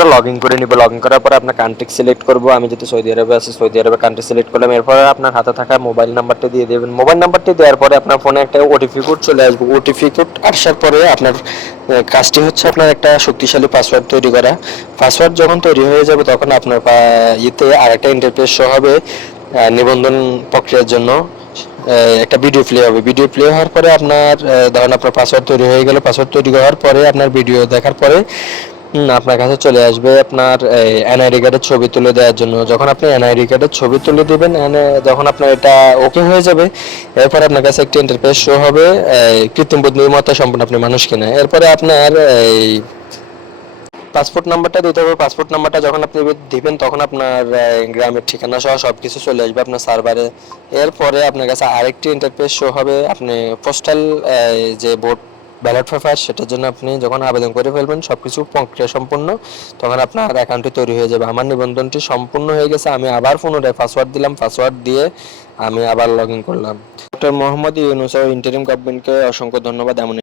আমরা log in করে নিব। লগ ইন করার পরে আপনার কান্ট্রি সিলেক্ট করব। আমি যদি সৌদি আরবে আছি, সৌদি আরবে কান্ট্রি সিলেক্ট করলাম। এরপর আপনার হাতে থাকা মোবাইল নাম্বারটা দিয়ে দেবেন। মোবাইল নাম্বারটি দেওয়ার পরে আপনার ফোনে একটা ওটিপি কোড চলে আসবে। ওটিপি কোড আসার পরে আপনার কাজটি হচ্ছে আপনার একটা শক্তিশালী পাসওয়ার্ড তৈরি করা। পাসওয়ার্ড যখন তৈরি হয়ে যাবে তখন আপনার ইয়েতে আরেকটা ইন্টারফেস শো হবে নিবন্ধন প্রক্রিয়ার জন্য। একটা ভিডিও প্লে হবে। ভিডিও প্লে হওয়ার পরে আপনার ধরেন আপনার পাসওয়ার্ড তৈরি হয়ে গেল। পাসওয়ার্ড তৈরি হওয়ার পরে আপনার ভিডিও দেখার পরে আপনার কাছে চলে আসবে আপনার এনআইডি কার্ডের ছবি তুলে দেওয়ার জন্য। যখন আপনি এনআইডি কার্ডের ছবি তুলে দেবেন যখন আপনার এটা ওকে হয়ে যাবে, এরপর আপনার কাছে একটি ইন্টারফেস শো হবে কৃত্রিম বুদ্ধিমত্তা সম্পন্ন আপনি মানুষ কিনা। এরপরে আপনার এই পাসপোর্ট নাম্বারটা দিতে হবে। পাসপোর্ট নাম্বারটা যখন আপনি দিবেন, তখন আপনার গ্রামের ঠিকানা সহ সব কিছু চলে আসবে আপনার সার্ভারে এরপরে আপনার কাছে আরেকটি ইন্টারফেস শো হবে। আপনি পোস্টাল যে ভোট ব্যালট পেপার সেটার জন্য আপনি যখন আবেদন করে ফেলবেন সব কিছু প্রক্রিয়া সম্পূর্ণ, তখন আপনার অ্যাকাউন্টটি তৈরি হয়ে যাবে। আমার নিবন্ধনটি সম্পূর্ণ হয়ে গেছে, আমি আবার পুনরায় পাসওয়ার্ড দিলাম পাসওয়ার্ড দিয়ে আমি আবার লগ ইন করলাম। ডক্টর মোহাম্মদ ইউনুস ইন্টারিম গভর্নমেন্টকে অসংখ্য ধন্যবাদ এমন